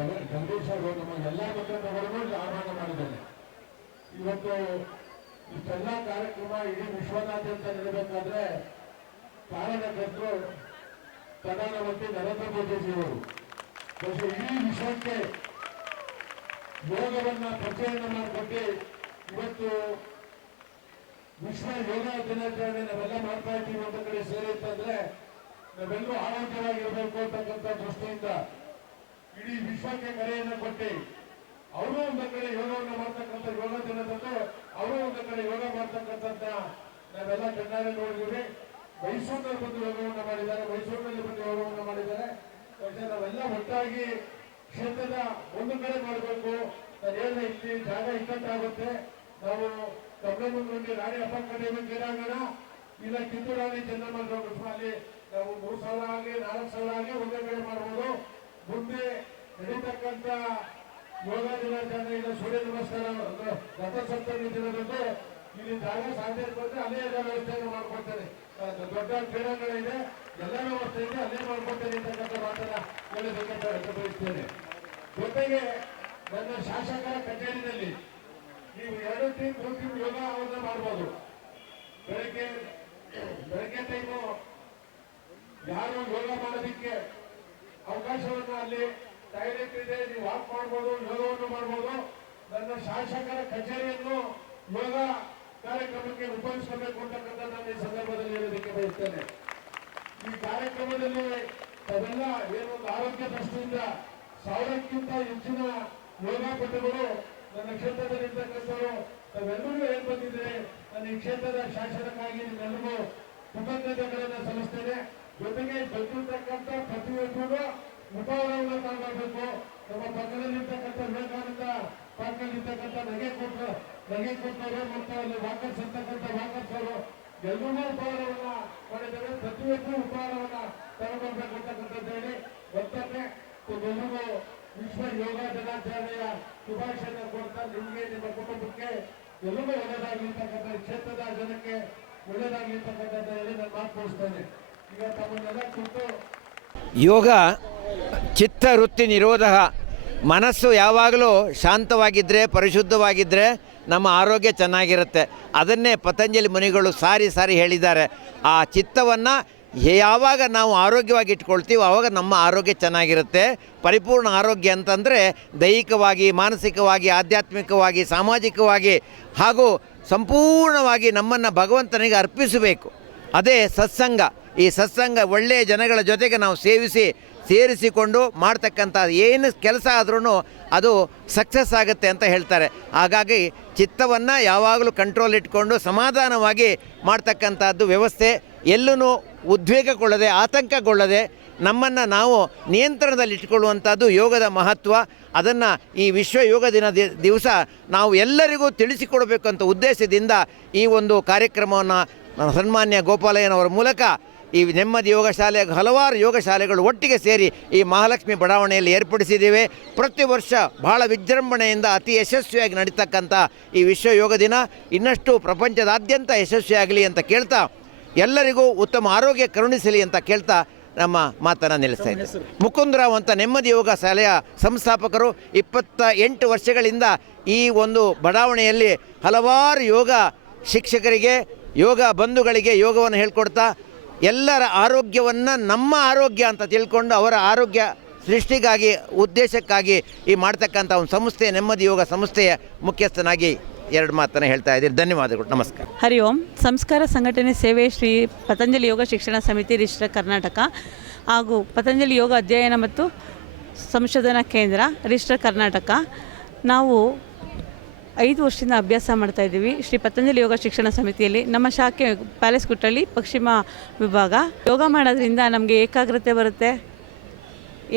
ಜಗ- ಜಗದೀಶ್ ಅವರು ನಮ್ಮ ಎಲ್ಲ ಇಲ್ಲಿ ಆಹ್ವಾನ ಮಾಡಿದ್ದೇನೆ. ಇವತ್ತು ಇಷ್ಟೆಲ್ಲ ಕಾರ್ಯಕ್ರಮ ಇಡೀ ವಿಶ್ವದಾದ್ಯಂತ ನಡೀಬೇಕಾದ್ರೆ ಕಾರಣಕರ್ತರು ಪ್ರಧಾನಮಂತ್ರಿ ನರೇಂದ್ರ ಮೋದಿಜಿಯವರು. ಬಹುಶಃ ಇಡೀ ವಿಶ್ವಕ್ಕೆ ಯೋಗವನ್ನ ಪರಿಚಯನ ಮಾಡಿಕೊಟ್ಟು ಇವತ್ತು ವಿಶ್ವ ಯೋಗ ದಿನಾಚರಣೆ ನಾವೆಲ್ಲ ಮಾಡ್ತಾ ಇದ್ದೀವಿ ಒಂದು ಕಡೆ ಸೇರಿತ್ತಂದ್ರೆ ನಾವೆಲ್ಲರೂ ಆರೋಗ್ಯವಾಗಿರಬೇಕು ಅಂತಕ್ಕಂಥ ದೃಷ್ಟಿಯಿಂದ ಇಡೀ ವಿಶ್ವಕ್ಕೆ ಕರೆಯನ್ನು ಕೊಟ್ಟು, ಅವರು ಒಂದು ಕಡೆ ಯೋಗವನ್ನು ಮಾಡ್ತಕ್ಕಂಥ ಯೋಗ ದಿನದಂದು ಅವರು ಒಂದು ಕಡೆ ಯೋಗ ಮಾಡ್ತಕ್ಕಂಥ ನಾವೆಲ್ಲ ಕಣ್ಣಾರೆ ನೋಡಿದ್ದೀವಿ. ಮೈಸೂರಿನಲ್ಲಿ ಬಂದು ಯೋಗವನ್ನು ಮಾಡಿದ್ದಾರೆ. ಮೈಸೂರಿನಲ್ಲಿ ಬಂದು ಯೋಗವನ್ನು ಮಾಡಿದ್ದಾರೆ. ನಾವೆಲ್ಲ ಒಟ್ಟಾಗಿ ಕ್ಷೇತ್ರದ ಒಂದು ಕಡೆ ಮಾಡಬೇಕು. ನಾನು ಇಲ್ಲಿ ಜಾಗ ಇಕ್ಕಟ್ಟಾಗುತ್ತೆ. ನಾವು ಕಮಲಮಂಗಲಕ್ಕೆ ರಾಣಿ ಅಪ್ಪ ಕಡೆಯನ್ನು ಕ್ರೀಡಾಂಗಣ, ಇಲ್ಲ ಕಿತ್ತೂರು ರಾಣಿ ಚೆನ್ನಮ್ಮ ಅಲ್ಲಿ ನಾವು ಮೂರು ಸಾವಿರ ಆಗಲಿ, ನಾಲ್ಕು ಸಾವಿರ ಆಗಲಿ ಒಂದೇ ಕಡೆ ಮಾಡ್ಬೋದು. ಮುಂದೆ ನಡೀತಕ್ಕಂಥ ಯೋಗ ದಿನಾಚರಣೆ ಸೂರ್ಯ ನಮಸ್ಕಾರ ರಥಸಪ್ತಮಿ ದಿನದಂದು ಇಲ್ಲಿ ಜಾಗ ಸಾಧ್ಯ ಬಂದ್ರೆ ಅಲ್ಲೇ ಎಲ್ಲ ವ್ಯವಸ್ಥೆಯನ್ನು ಮಾಡ್ಕೊಡ್ತೇನೆ ದೊಡ್ಡ ಕ್ರೀಡಾಂಗಣ ಎಲ್ಲ ವ್ಯವಸ್ಥೆ ಇದೆ, ಅಲ್ಲೇ ಮಾಡ್ಕೊಡ್ತೇನೆ ಅಂತಕ್ಕಂಥ ಮಾತನ್ನ ಹೇಳಬೇಕಂತ ವ್ಯಕ್ತಪಡಿಸ್ತೇನೆ. ಜೊತೆಗೆ ನನ್ನ ಶಾಸಕರ ಕಚೇರಿಯಲ್ಲಿ ನೀವು ಎರಡು ಟೀಮ್ ಮೂರು ಟೀಮ್ ಯೋಗವನ್ನು ಮಾಡ್ಬೋದು. ಬೆಳಗ್ಗೆ ಬೆಳಗ್ಗೆ ಟೈಮು ಯಾರು ಯೋಗ ಮಾಡೋದಿಕ್ಕೆ ಅವಕಾಶವನ್ನು ಅಲ್ಲಿ ಟಾಯ್ಲೆಟ್ ಇದೆ ನೀವು ವಾಕ್ ಮಾಡ್ಬೋದು ಯೋಗವನ್ನು ಮಾಡ್ಬೋದು. ನನ್ನ ಶಾಸಕರ ಕಚೇರಿಯನ್ನು ಯೋಗ ಕಾರ್ಯಕ್ರಮಕ್ಕೆ ಉಪಯೋಗಿಸಬೇಕು ಅಂತಕ್ಕಂಥ ನಾನು ಈ ಸಂದರ್ಭದಲ್ಲಿ ಹೇಳೋದಕ್ಕೆ ಬಯಸ್ತೇನೆ. ಈ ಕಾರ್ಯಕ್ರಮದಲ್ಲಿ ತಾವೆಲ್ಲ ಏನೊಂದು ಆರೋಗ್ಯ ದೃಷ್ಟಿಯಿಂದ ಸಾವಿರಕ್ಕಿಂತ ಹೆಚ್ಚಿನ ಯೋಗಾಪಟುಗಳು ನನ್ನ ಕ್ಷೇತ್ರದಲ್ಲಿ ಇರ್ತಕ್ಕಂಥವರು ಏನ್ ಬಂದಿದ್ರೆ ನನ್ನ ಈ ಕ್ಷೇತ್ರದ ಶಾಸನಕ್ಕಾಗಿ ನಿಮ್ಮೆಲ್ಲರಿಗೂ ಕೃತಜ್ಞತೆಗಳನ್ನು ಸಲ್ಲಿಸ್ತೇನೆ. ಜೊತೆಗೆ ಬಂದಿರತಕ್ಕಂಥ ಪ್ರತಿಯೊಬ್ಬರು ಉಪಹಾರವನ್ನು ತಗೊಳ್ಬೇಕು ನಮ್ಮ ಪಕ್ಕದಲ್ಲಿರ್ತಕ್ಕಂಥ ವಿವೇಕಾನಂದ ಪಾರ್ಕ್ನಲ್ಲಿರ್ತಕ್ಕಂಥ ನಗೆ ಕೊಟ್ಟರು ನಗೆ ಕೊಟ್ಟವರು ಮತ್ತು ಅಲ್ಲಿ ವಾಕರ್ಸ್ ಇರ್ತಕ್ಕಂಥ ವಾಕರ್ಸ್ ಅವರು. ಎಲ್ಲರೂ ಉಪಹಾರವನ್ನ ಮಾಡಿದ್ದಾರೆ. ಪ್ರತಿಯೊಬ್ಬರು ಉಪಹಾರವನ್ನ ತಗೊಂಡ್ಬರ್ಬೇಕು ಅಂತಕ್ಕಂಥದ್ದು ಹೇಳಿ. ಮತ್ತೊಮ್ಮೆ ಎಲ್ಲರಿಗೂ ವಿಶ್ವ ಯೋಗ ದಿನಾಚರಣೆಯ ಶುಭಾಶಯ ಕೊಡ್ತಾ ನಿಮಗೆ, ನಿಮ್ಮ ಕುಟುಂಬಕ್ಕೆ ಎಲ್ಲರಿಗೂ ಒಳ್ಳೆಯದಾಗಿರ್ತಕ್ಕಂಥ ಕ್ಷೇತ್ರದ ಜನಕ್ಕೆ ಒಳ್ಳೇದಾಗಿರ್ತಕ್ಕಂಥದ್ದು ಹೇಳಿ ನಾನು ಮಾತು ಈಗ ತಮ್ಮನ್ನೆಲ್ಲ ಕೊಟ್ಟು ಯೋಗ ಚಿತ್ತವೃತ್ತಿ ನಿರೋಧ ಮನಸ್ಸು ಯಾವಾಗಲೂ ಶಾಂತವಾಗಿದ್ದರೆ ಪರಿಶುದ್ಧವಾಗಿದ್ದರೆ ನಮ್ಮ ಆರೋಗ್ಯ ಚೆನ್ನಾಗಿರುತ್ತೆ. ಅದನ್ನೇ ಪತಂಜಲಿ ಮುನಿಗಳು ಸಾರಿ ಸಾರಿ ಹೇಳಿದ್ದಾರೆ. ಆ ಚಿತ್ತವನ್ನು ಯಾವಾಗ ನಾವು ಆರೋಗ್ಯವಾಗಿ ಇಟ್ಕೊಳ್ತೀವೋ ಆವಾಗ ನಮ್ಮ ಆರೋಗ್ಯ ಚೆನ್ನಾಗಿರುತ್ತೆ. ಪರಿಪೂರ್ಣ ಆರೋಗ್ಯ ಅಂತಂದರೆ ದೈಹಿಕವಾಗಿ, ಮಾನಸಿಕವಾಗಿ, ಆಧ್ಯಾತ್ಮಿಕವಾಗಿ, ಸಾಮಾಜಿಕವಾಗಿ ಹಾಗೂ ಸಂಪೂರ್ಣವಾಗಿ ನಮ್ಮನ್ನು ಭಗವಂತನಿಗೆ ಅರ್ಪಿಸಬೇಕು. ಅದೇ ಸತ್ಸಂಗ. ಈ ಸತ್ಸಂಗ ಒಳ್ಳೆಯ ಜನಗಳ ಜೊತೆಗೆ ನಾವು ಸೇವಿಸಿ ಸೇರಿಸಿಕೊಂಡು ಮಾಡ್ತಕ್ಕಂಥ ಏನು ಕೆಲಸ ಆದ್ರೂ ಅದು ಸಕ್ಸಸ್ ಆಗುತ್ತೆ ಅಂತ ಹೇಳ್ತಾರೆ. ಹಾಗಾಗಿ ಚಿತ್ತವನ್ನು ಯಾವಾಗಲೂ ಕಂಟ್ರೋಲ್ ಇಟ್ಕೊಂಡು ಸಮಾಧಾನವಾಗಿ ಮಾಡ್ತಕ್ಕಂಥದ್ದು ವ್ಯವಸ್ಥೆ ಎಲ್ಲೂ ಉದ್ವೇಗಗೊಳ್ಳದೆ, ಆತಂಕಗೊಳ್ಳದೆ, ನಮ್ಮನ್ನು ನಾವು ನಿಯಂತ್ರಣದಲ್ಲಿ ಇಟ್ಕೊಳ್ಳುವಂಥದ್ದು ಯೋಗದ ಮಹತ್ವ. ಅದನ್ನು ಈ ವಿಶ್ವ ಯೋಗ ದಿನ ದಿವಸ ನಾವು ಎಲ್ಲರಿಗೂ ತಿಳಿಸಿಕೊಡಬೇಕಂತ ಉದ್ದೇಶದಿಂದ ಈ ಒಂದು ಕಾರ್ಯಕ್ರಮವನ್ನು ಸನ್ಮಾನ್ಯ ಗೋಪಾಲಯ್ಯನವರ ಮೂಲಕ ಈ ನೆಮ್ಮದಿ ಯೋಗ ಶಾಲೆ ಹಲವಾರು ಯೋಗ ಶಾಲೆಗಳು ಒಟ್ಟಿಗೆ ಸೇರಿ ಈ ಮಹಾಲಕ್ಷ್ಮಿ ಬಡಾವಣೆಯಲ್ಲಿ ಏರ್ಪಡಿಸಿದ್ದೇವೆ ಪ್ರತಿ ವರ್ಷ ಬಹಳ ವಿಜೃಂಭಣೆಯಿಂದ ಅತಿ ಯಶಸ್ವಿಯಾಗಿ ನಡೀತಕ್ಕಂಥ ಈ ವಿಶ್ವ ಯೋಗ ದಿನ ಇನ್ನಷ್ಟು ಪ್ರಪಂಚದಾದ್ಯಂತ ಯಶಸ್ವಿಯಾಗಲಿ ಅಂತ ಕೇಳ್ತಾ, ಎಲ್ಲರಿಗೂ ಉತ್ತಮ ಆರೋಗ್ಯ ಕರುಣಿಸಲಿ ಅಂತ ಕೇಳ್ತಾ ನಮ್ಮ ಮಾತನ್ನು ನಿಲ್ಲಿಸ್ತಾ ಇದ್ದೇವೆ ಮುಕುಂದರಾವ್ ಅಂತ ನೆಮ್ಮದಿ ಯೋಗ ಶಾಲೆಯ ಸಂಸ್ಥಾಪಕರು ಇಪ್ಪತ್ತ ಎಂಟು ವರ್ಷಗಳಿಂದ ಈ ಒಂದು ಬಡಾವಣೆಯಲ್ಲಿ ಹಲವಾರು ಯೋಗ ಶಿಕ್ಷಕರಿಗೆ, ಯೋಗ ಬಂಧುಗಳಿಗೆ ಯೋಗವನ್ನು ಹೇಳ್ಕೊಡ್ತಾ ಎಲ್ಲರ ಆರೋಗ್ಯವನ್ನು ನಮ್ಮ ಆರೋಗ್ಯ ಅಂತ ತಿಳ್ಕೊಂಡು ಅವರ ಆರೋಗ್ಯ ಸೃಷ್ಟಿಗಾಗಿ, ಉದ್ದೇಶಕ್ಕಾಗಿ ಈ ಮಾಡ್ತಕ್ಕಂಥ ಒಂದು ಸಂಸ್ಥೆ, ನೆಮ್ಮದಿ ಯೋಗ ಸಂಸ್ಥೆಯ ಮುಖ್ಯಸ್ಥನಾಗಿ ಎರಡು ಮಾತನ್ನು ಹೇಳ್ತಾ ಇದ್ದೀರಿ. ಧನ್ಯವಾದಗಳು. ನಮಸ್ಕಾರ. ಹರಿ ಓಂ. ಸಂಸ್ಕಾರ ಸಂಘಟನೆ ಸೇವೆ ಶ್ರೀ ಪತಂಜಲಿ ಯೋಗ ಶಿಕ್ಷಣ ಸಮಿತಿ ರಿಜಿಸ್ಟರ್ ಕರ್ನಾಟಕ ಹಾಗೂ ಪತಂಜಲಿ ಯೋಗ ಅಧ್ಯಯನ ಮತ್ತು ಸಂಶೋಧನಾ ಕೇಂದ್ರ ರಿಜಿಸ್ಟರ್ ಕರ್ನಾಟಕ. ನಾವು ಐದು ವರ್ಷದಿಂದ ಅಭ್ಯಾಸ ಮಾಡ್ತಾ ಇದ್ದೀವಿ. ಶ್ರೀ ಪತಂಜಲಿ ಯೋಗ ಶಿಕ್ಷಣ ಸಮಿತಿಯಲ್ಲಿ ನಮ್ಮ ಶಾಖೆ ಪ್ಯಾಲೇಸ್ ಕುಟ್ಟಳ್ಳಿ ಪಶ್ಚಿಮ ವಿಭಾಗ. ಯೋಗ ಮಾಡೋದ್ರಿಂದ ನಮಗೆ ಏಕಾಗ್ರತೆ ಬರುತ್ತೆ.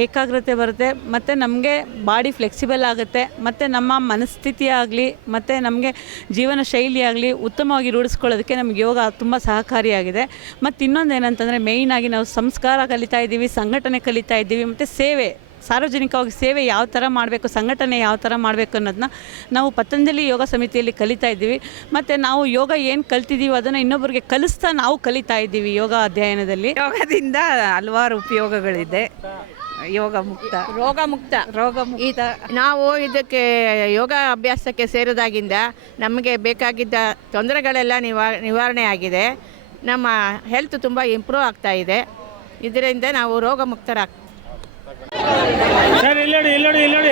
ಏಕಾಗ್ರತೆ ಬರುತ್ತೆ. ಮತ್ತು ನಮಗೆ ಬಾಡಿ ಫ್ಲೆಕ್ಸಿಬಲ್ ಆಗುತ್ತೆ. ಮತ್ತು ನಮ್ಮ ಮನಸ್ಥಿತಿ ಆಗಲಿ, ಮತ್ತು ನಮಗೆ ಜೀವನ ಶೈಲಿ ಆಗಲಿ ಉತ್ತಮವಾಗಿ ರೂಢಿಸ್ಕೊಳ್ಳೋದಕ್ಕೆ ನಮಗೆ ಯೋಗ ತುಂಬ ಸಹಕಾರಿಯಾಗಿದೆ. ಮತ್ತು ಇನ್ನೊಂದು ಏನಂತಂದರೆ ಮೇಯ್ನಾಗಿ ನಾವು ಸಂಸ್ಕಾರ ಕಲಿತಾ ಇದ್ದೀವಿ, ಸಂಘಟನೆ ಕಲಿತಾ ಇದ್ದೀವಿ, ಮತ್ತು ಸೇವೆ. ಸಾರ್ವಜನಿಕವಾಗಿ ಸೇವೆ ಯಾವ ಥರ ಮಾಡಬೇಕು ಸಂಘಟನೆ ಯಾವ ಥರ ಮಾಡಬೇಕು ಅನ್ನೋದನ್ನ ನಾವು ಪತಂಜಲಿ ಯೋಗ ಸಮಿತಿಯಲ್ಲಿ ಕಲಿತಾ ಇದ್ದೀವಿ. ಮತ್ತು ನಾವು ಯೋಗ ಏನು ಕಲ್ತಿದ್ದೀವಿ ಅದನ್ನು ಇನ್ನೊಬ್ಬರಿಗೆ ಕಲಿಸ್ತಾ ನಾವು ಕಲಿತಾ ಇದ್ದೀವಿ ಯೋಗ ಅಧ್ಯಯನದಲ್ಲಿ. ಯೋಗದಿಂದ ಹಲವಾರು ಉಪಯೋಗಗಳಿದೆ. ಯೋಗ ಮುಕ್ತ. ರೋಗ ಮುಕ್ತ. ರೋಗ ಮುಕ್ತ. ನಾವು ಇದಕ್ಕೆ ಯೋಗ ಅಭ್ಯಾಸಕ್ಕೆ ಸೇರಿದಾಗಿಂದ ನಮಗೆ ಬೇಕಾಗಿದ್ದ ತೊಂದರೆಗಳೆಲ್ಲ ನಿವಾರಣೆ ಆಗಿದೆ. ನಮ್ಮ ಹೆಲ್ತ್ ತುಂಬ ಇಂಪ್ರೂವ್ ಆಗ್ತಾ ಇದೆ. ಇದರಿಂದ ನಾವು ರೋಗ ಮುಕ್ತರಾಗ್ತೀವಿ ಸರ್ ಇಲ್ಲಡಿ ಇಲ್ಲಡಿ ಇಲ್ಲಡಿ